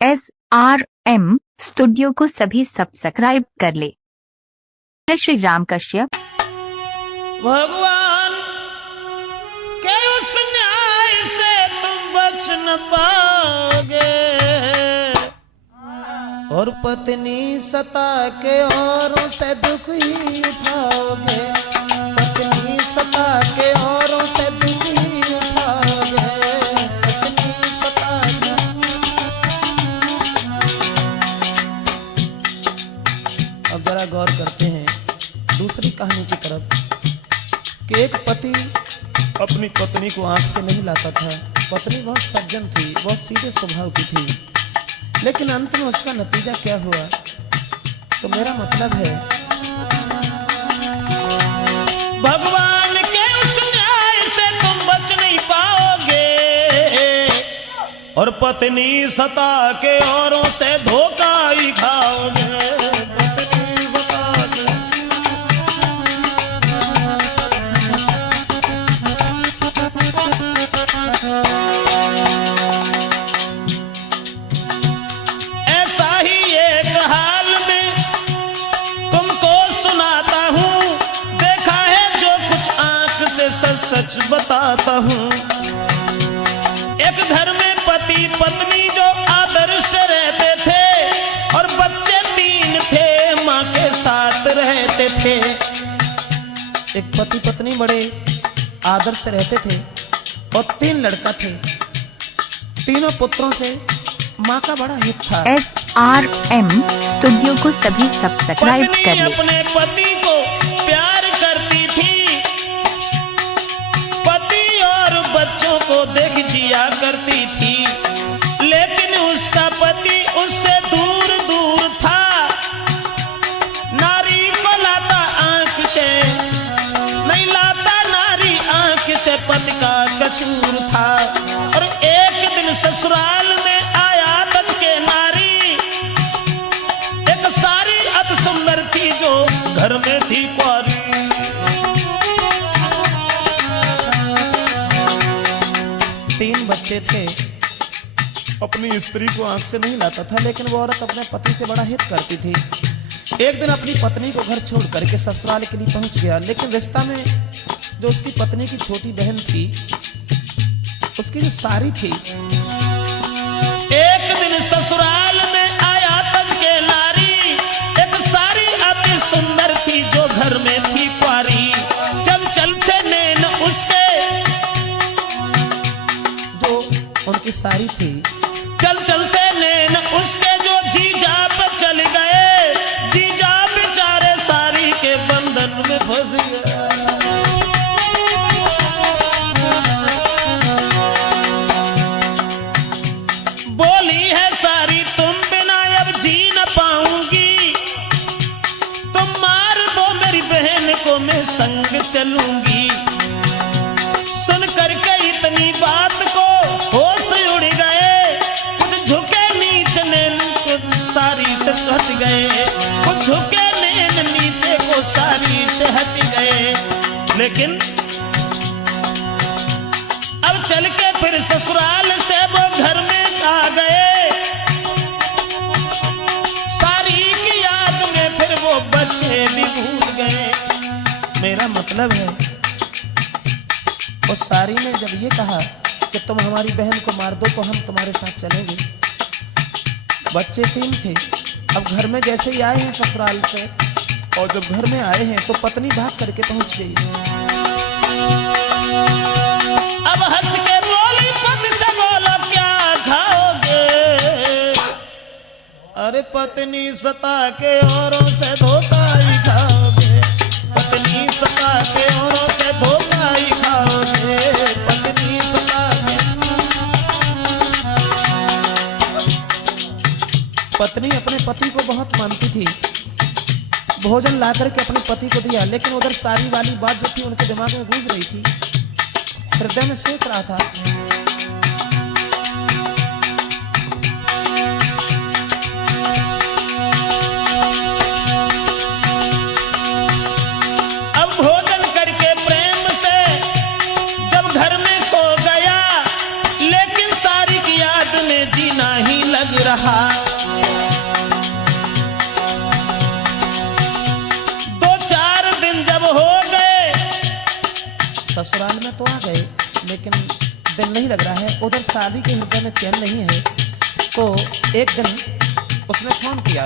SRM studio को सभी subscribe कर ले। श्री राम कश्यप। भगवान के उस न्याय से तुम बच न पाओगे, और पत्नी सता के औरों से दुख ही उठाओगे। पत्नी सता के औरों से दुख ही उठाओगे। पत्नी सता के। अब जरा गौर करते हैं दूसरी कहानी की तरफ कि एक पति अपनी पत्नी को आंख से नहीं लाता था। पत्नी बहुत सज्जन थी, बहुत सीधे स्वभाव की थी, लेकिन अंत में उसका नतीजा क्या हुआ? तो मेरा मतलब है भगवान के उस न्याय से तुम बच नहीं पाओगे, और पत्नी सता के औरों से धोखा ही खाओगे। पत्नी सता के। ऐसा ही एक हाल में तुमको सुनाता हूँ, देखा है जो कुछ आंख से सच सच बताता हूँ। एक घर में पति पत्नी जो आदर्श रहते थे, और बच्चे 3 थे, माँ के साथ रहते थे। एक पति पत्नी बड़े आदर्श रहते थे और 3 लड़का थे। तीनों पुत्रों से माँ का बड़ा हित था। SRM स्टूडियो को सभी सब्सक्राइब कर ले। अपने पति को प्यार करती थी, पति और बच्चों को देख जिया करती थी, लेकिन उसका पति उससे दूर दूर था। नारी को लाता आंख से नहीं लाता, नारी आंख से पति का कसूर था। और एक दिन ससुराल में आया तज के नारी, एक सारी अति सुंदर थी जो घर में थी कुंवारी। 3 बच्चे थे। अपनी स्त्री को आंख से नहीं लाता था, लेकिन वो औरत अपने पति से बड़ा हित करती थी। एक दिन अपनी पत्नी को घर छोड़ करके ससुराल के लिए पहुंच गया, लेकिन रिश्ता में जो उसकी पत्नी की छोटी बहन थी, उसकी जो सारी थी, एक दिन ससुराल में आया तज के नारी, एक सारी अति सुंदर थी जो घर में थी कुंवारी। जब चलते नैन उसके, जो उनकी सारी थी, चलते नैन उसके जो जीजा पे चल गए, जीजा बेचारे सारी के बंधन में फंस गए। बोली है सारी तुम बिना अब जी न पाऊंगी, तुम मार दो मेरी बहन को मैं संग चलूंगी। सुन करके इतनी बात को होश उड़ गए, कुछ झुके नीचे नैन को सारी से हट गए, कुछ झुके नैन नीचे को सारी से हट गए। लेकिन अब चल के फिर ससुराल से वो घर में आ गए, सारी की याद में फिर वो बच्चे भी भूल गए। मेरा मतलब है उस सारी ने जब ये कहा कि तुम हमारी बहन को मार दो तो हम तुम्हारे साथ चलेंगे। बच्चे 3 थे। अब घर में जैसे ही आए हैं ससुराल से, और जब घर में आए हैं तो पत्नी भाग करके पहुंच गई। अब हंस के बोली पति से, बोलो क्या खाओगे? अरे पत्नी सता के औरों से धोखा ही खाओगे। पत्नी सता के औरों से धोखा ही खाओगे। पत्नी सता के। पत्नी अपने पति को बहुत मानती थी, भोजन ला करके अपने पति को दिया, लेकिन उधर सारी वाली बात जो थी उनके दिमाग में गूंज रही थी, हृदय में सोच रहा था। अब भोजन करके प्रेम से जब घर में सो गया, लेकिन सारी की याद में जीना ही लग रहा। दो-चार दिन जब हो गए, ससुराल में तो आ गए, लेकिन दिल नहीं लग रहा है। उधर शादी के हृदय में चैन नहीं है। तो एक दिन उसने फोन किया।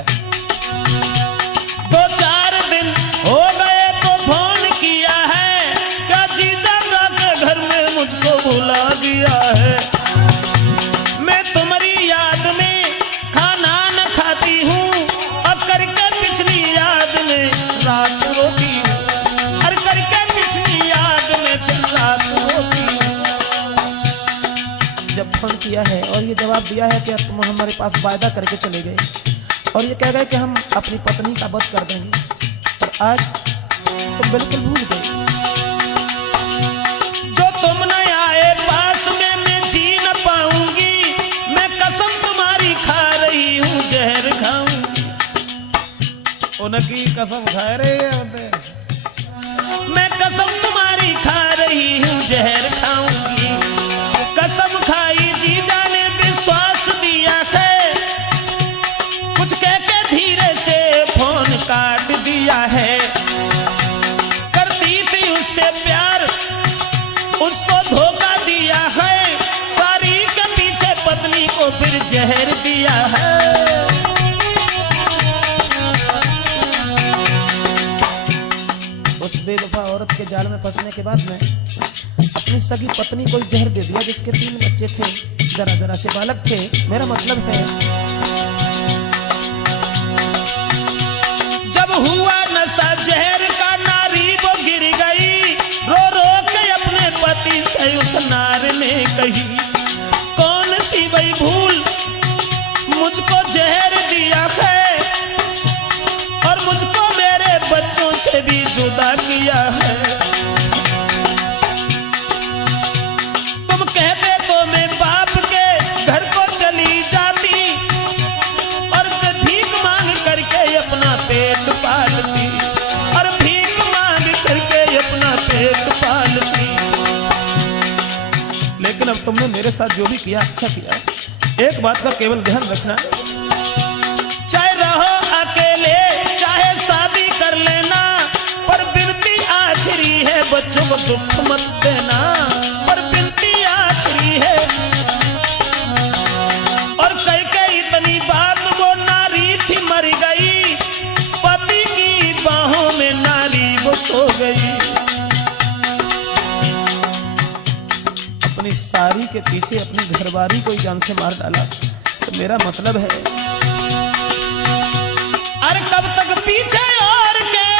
2-4 दिन हो गए तो फोन किया है, क्या जीजा जाके घर में मुझको भुला दिया है। मैं तुम्हारी याद में खाना न खाती हूँ, और करके पिछली याद में रात रोती हूँ, और करके पिछली याद में दिन रात रोती हूँ। जब फोन किया है और ये जवाब दिया है कि तुम हमारे पास वायदा करके चले गए, और ये कह गए कि हम अपनी पत्नी का वध कर देंगे, और आज तुम बिल्कुल भूल गए। जो तुम न आए पास में मैं जी न पाऊंगी, मैं कसम तुम्हारी खा रही हूँ जहर खाऊंगी। उनकी कसम खा रही है, मैं कसम तुम्हारी खा रही हूँ जहर खाऊंगी। कसम खाई जीजा ने विश्वास दिया है, कुछ कह के धीरे से फोन काट दिया है। करती थी उससे प्यार, उसको धोखा दिया है, सारी के पीछे पत्नी को फिर जहर दिया है। उस बेवफा औरत के जाल में फंसने के बाद में अपनी सगी पत्नी को जहर दे दिया, जिसके 3 बच्चे थे, जरा जरा से बालक थे। मेरा मतलब है, जब हुआ नशा जहर का, नारी वो गिर गई, रो रो के अपने पति से उस नार ने कही, कौन सी वही भूल मुझको जहर दिया है, और मुझको मेरे बच्चों से भी जुदा किया है। तुम कहते तो मैं बाप के घर को चली जाती, और भीख मांग करके अपना पेट पालती, और भीख मांग करके अपना पेट पालती। लेकिन अब तुमने मेरे साथ जो भी किया अच्छा किया। एक बात का केवल ध्यान रखना, चाहे रहो अकेले चाहे शादी कर लेना, पर बिनती आखिरी है बच्चों को दुख मत देना, पर बिनती आखिरी है। और कह के इतनी बात वो नारी थी मर गई, पति की बाहों में नारी वो सो गई। अपनी सारी के पीछे अपनी घरवाली को ही जान से मार डाला। तो मेरा मतलब है, अरे कब तक पीछे और के,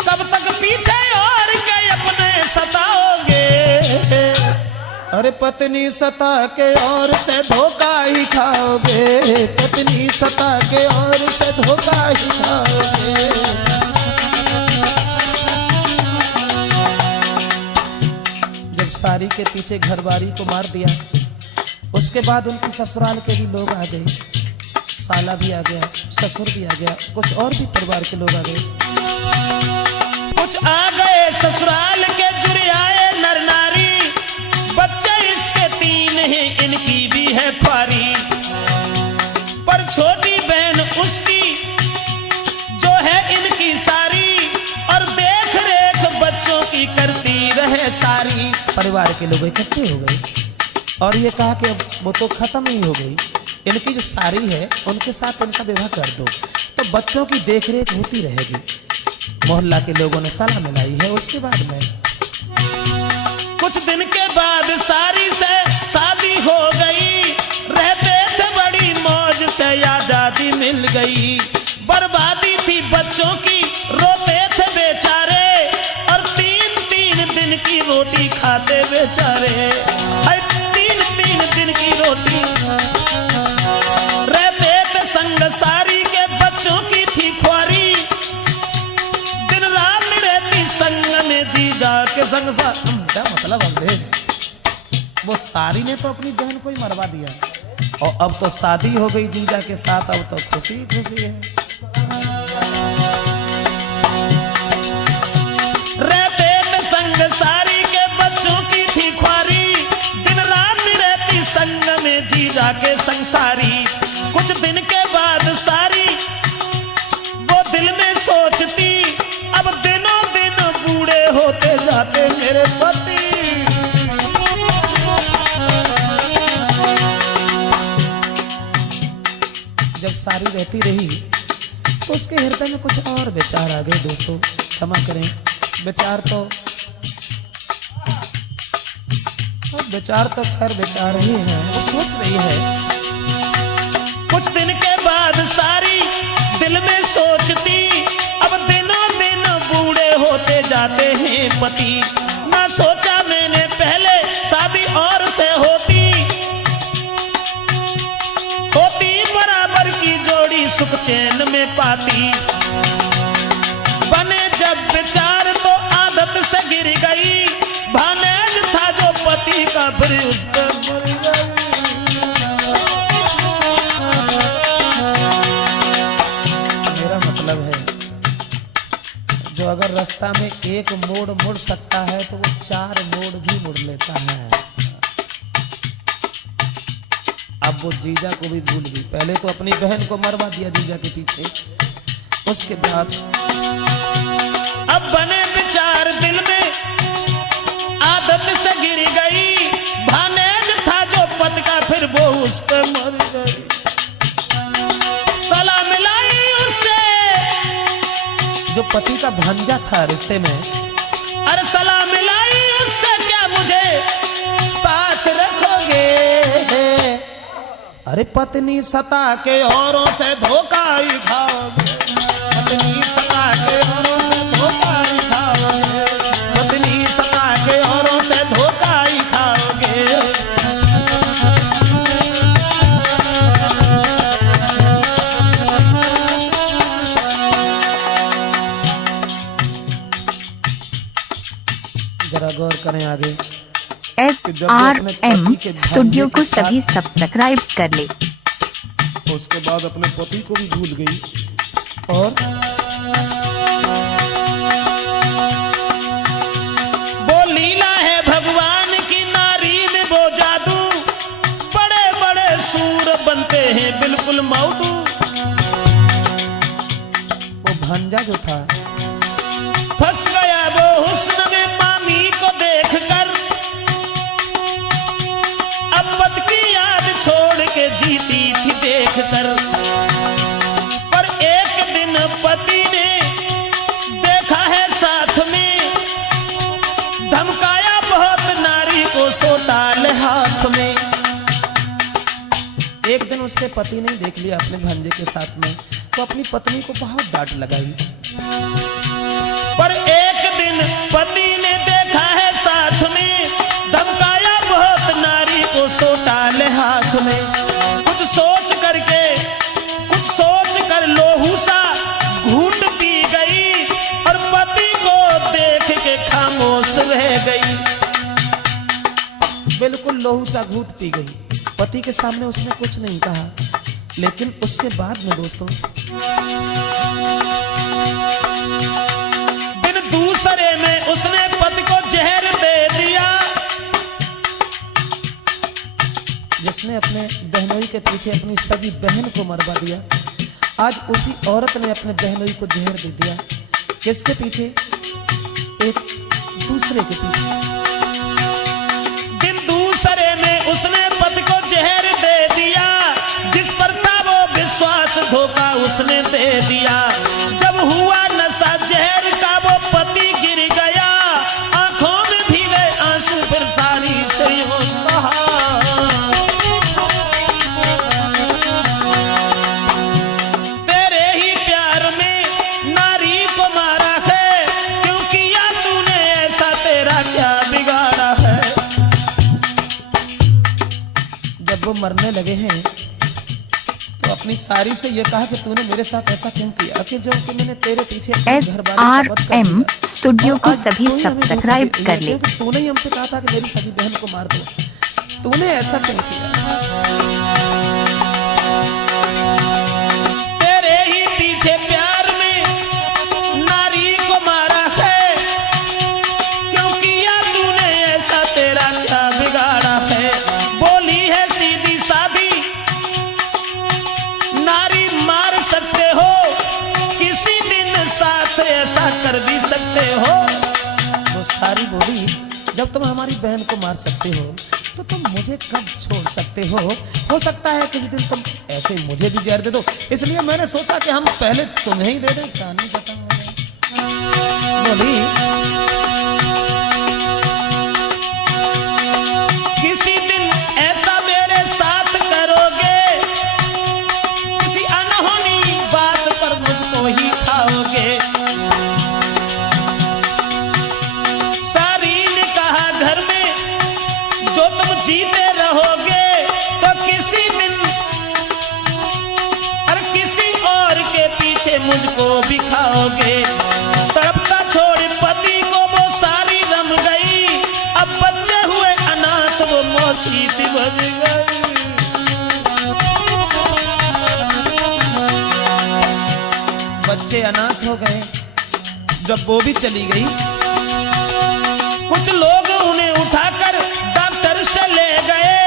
कब तक पीछे और के अपने सताओगे। अरे पत्नी सता के और से धोखा ही खाओगे, पत्नी सता के और से धोखा ही खाओगे। जब सारी के पीछे घरवाली को मार दिया, उसके बाद उनकी ससुराल के भी लोग आ गए, साला भी आ गया, ससुर भी आ गया, कुछ और भी परिवार के लोग आ गए। कुछ आ गए ससुराल के जुड़ियाए नर नारी, बच्चे इसके 3 हैं, इनकी भी है ख्वारी। पर छोटी बहन उसकी जो है इनकी सारी, और देख रेख बच्चों की करती रहे सारी। परिवार के लोग इकट्ठे हो गए और ये कहा कि अब वो तो खत्म ही हो गई, इनकी जो सारी है उनके साथ इनका विवाह कर दो, तो बच्चों की देखरेख होती रहेगी। मोहल्ला के लोगों ने सलाह मिलाई है। उसके बाद में कुछ दिन के बाद सारी से शादी हो गई, रहते थे बड़ी मौज से, आजादी मिल गई। बर्बादी थी बच्चों की, रोते थे बेचारे, और 3-3 दिन की रोटी खाते बेचारे। 3-3 दिन की रोटी रहते थे संग, सारी के बच्चों की थी ख्वारी, दिन रात रहती संग में जीजा के संग साथ। क्या मतलब अंग्रेज, वो सारी ने तो अपनी बहन को ही मरवा दिया, और अब तो शादी हो गई जीजा के साथ, अब तो खुशी खुशी है। रहते थे संग, सारी के बच्चों की थी ख्वारी, दिन रात रहती संग में जीजा के संसारी। जब सारी रहती रही तो उसके हृदय में कुछ और विचार आ गए। दोस्तों क्षमा करें, विचार तो खैर विचार ही है। वो सोच रही है, कुछ दिन के बाद सारी दिल में सोचती, अब दिनों दिन बूढ़े होते जाते हैं पति। ना सोचा मैंने पहले शादी और से होती बराबर की जोड़ी सुख चैन में पाती। बने जब विचार तो आदत से गिर गई, भानेज था जो पति का फिर उस पर मर गई। मेरा मतलब है, जो अगर रास्ता में एक मोड़ मुड़ सकता है तो वो 4 मोड़ भी मुड़ लेता है। अब वो जीजा को भी भूल गई। पहले तो अपनी बहन को मरवा दिया जीजा के पीछे, उसके बाद अब बने विचार दिल में, आदत से गिर गई। भानेज था जो पति का फिर वो उस पे मर गई। सलाह मिलाई उससे जो पति का भांजा था रिश्ते में, अरे सलाह मिलाई उससे, क्या मुझे साथ रखोगे? अरे पत्नी सता के औरों से धोखा ही खाओगे, पत्नी सता के औरों से धोखा ही खाओगे, पत्नी सता के औरों से धोखा ही खाओगे। जरा गौर करें आगे। SRM स्टूडियो को सभी सब्सक्राइब कर ले। उसके बाद अपने पति को भी भूल गई और वो लीला है भगवान की, नारी में वो जादू, बड़े बड़े सूर बनते हैं बिल्कुल मौतू। वो भांजा जो था फंस गया वो हुस्न में मामी को देखकर, छोड़ के जीती थी देखकर। पर एक दिन पति ने देखा है साथ में, धमकाया बहुत नारी को सोताल हाथ में। एक दिन उसके पति ने देख लिया अपने भांजे के साथ में, तो अपनी पत्नी को बहुत डांट लगाई। पर एक दिन पति ने देखा है साथ में, धमकाया बहुत नारी को सोटाले हाथ में। कुछ सोच कर लोहू सा घूट पी गई और पति को देख के खामोश रह गई। बिल्कुल लोहू सा घूट पी गई। पति के सामने उसने कुछ नहीं कहा, लेकिन उसके बाद में दोस्तों दिन दूसरे में उसने पति को जहर दे दिया। जिसने अपने बहनोई के पीछे अपनी सगी बहन को मरवा दिया, आज उसी औरत ने अपने बहनोई को जहर दे दिया। किसके पीछे? एक दूसरे के पीछे। दिन दूसरे में उसने पति को जहर दे दिया, जिस पर था वो विश्वास धोखा उसने दे दिया। जब हुआ नशा जहर का वो पति गिर गया, आंखों में भीगे आंसू फिर सारी शरीरों बहा। मरने लगे हैं तो अपनी सारी से ये कहा कि तूने मेरे साथ ऐसा क्यों किया कि जो कि मैंने तेरे पीछे SRM स्टूडियो को सभी सब्सक्राइब कर ले। तूने ही हमसे कहा था कि मेरी सगी बहन को मार दो, तूने ऐसा क्यों किया? तेरे ही पीछे प्यार में नारी को मारा है, क्यों किया तूने ऐसा, तेरा क्या बिगाड़ा है? बोली है सीधी सादी, नारी मार सकते हो, किसी दिन साथ ऐसा कर भी सकते हो। वो सारी बोली, जब तुम हमारी बहन को मार सकते हो तो तुम मुझे कब छोड़ सकते हो? सकता है किसी दिन तुम ऐसे मुझे भी जहर दे दो, इसलिए मैंने सोचा कि हम पहले तुम्हें ही दे दें। क्या नहीं पता बोली, किसी दिन ऐसा मेरे साथ करोगे, किसी अनहोनी बात पर मुझको ही खाओगे। सारी ने कहा घर में जो तुम जीते रहोगे तो किसी दिन और किसी और के पीछे मुझको भी खाओगे। तड़पता छोड़ पति को वो सारी रम गई, अब बच्चे हुए अनाथ वो मौसी बज गई। बच्चे अनाथ हो गए जब वो भी चली गई। कुछ लोग उन्हें उठाकर डॉक्टर से ले गए,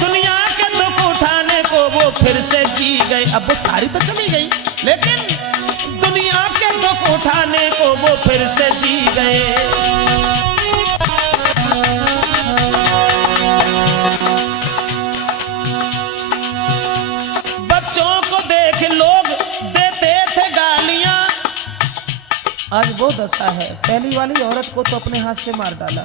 दुनिया के दुख उठाने को वो फिर से जी गए। अब वो सारी तो चली गई, लेकिन दुनिया के दुख उठाने को वो फिर से जी गए। बच्चों को देख लोग देते थे गालियां, आज वो दशा है। पहली वाली औरत को तो अपने हाथ से मार डाला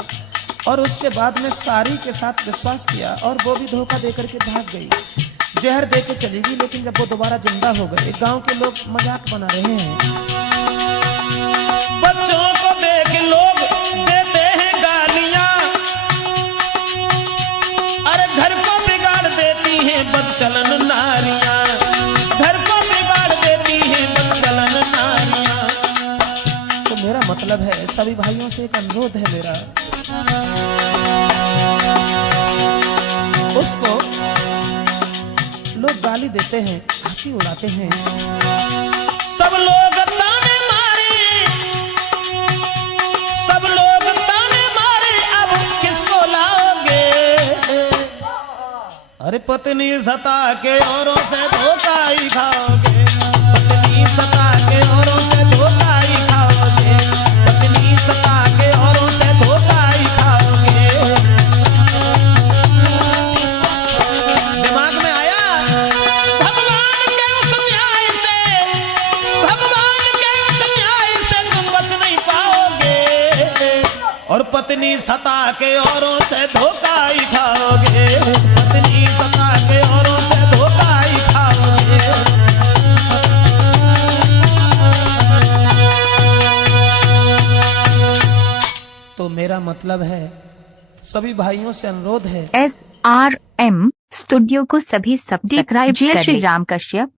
और उसके बाद में सारी के साथ विश्वास किया और वो भी धोखा देकर के भाग गई, जहर दे के चली गई। लेकिन जब वो दोबारा जिंदा हो गए, गांव के लोग मजाक बना रहे हैं। बच्चों को देख लोग देते हैं गालियां, अरे घर को बिगाड़ देती हैं बदचलन नारियां, घर को बिगाड़ देती हैं बदचलन नारियां। तो मेरा मतलब है, सभी भाइयों से एक अनुरोध है मेरा, उसको लोग गाली देते हैं, हंसी उड़ाते हैं, सब लोग ताने मारे, सब लोग ताने मारे, अब किसको लाओगे। अरे पत्नी सता के औरों से धोखा ही खाओगे, पत्नी सता के औरों से धोखा ही खाओगे, पत्नी सता के औरों से धोखा ही खाओगे। दिमाग में आया, भगवान के उस न्याय से, भगवान के उस न्याय से तुम बच नहीं पाओगे, और पत्नी सता के औरों से धोखा ही खाओगे, पत्नी सता के औरों से धोखा ही खाओगे। तो मेरा मतलब है, सभी भाइयों से अनुरोध है, SRM स्टूडियो को सभी सब्सक्राइब करें। जय श्री राम कश्यप।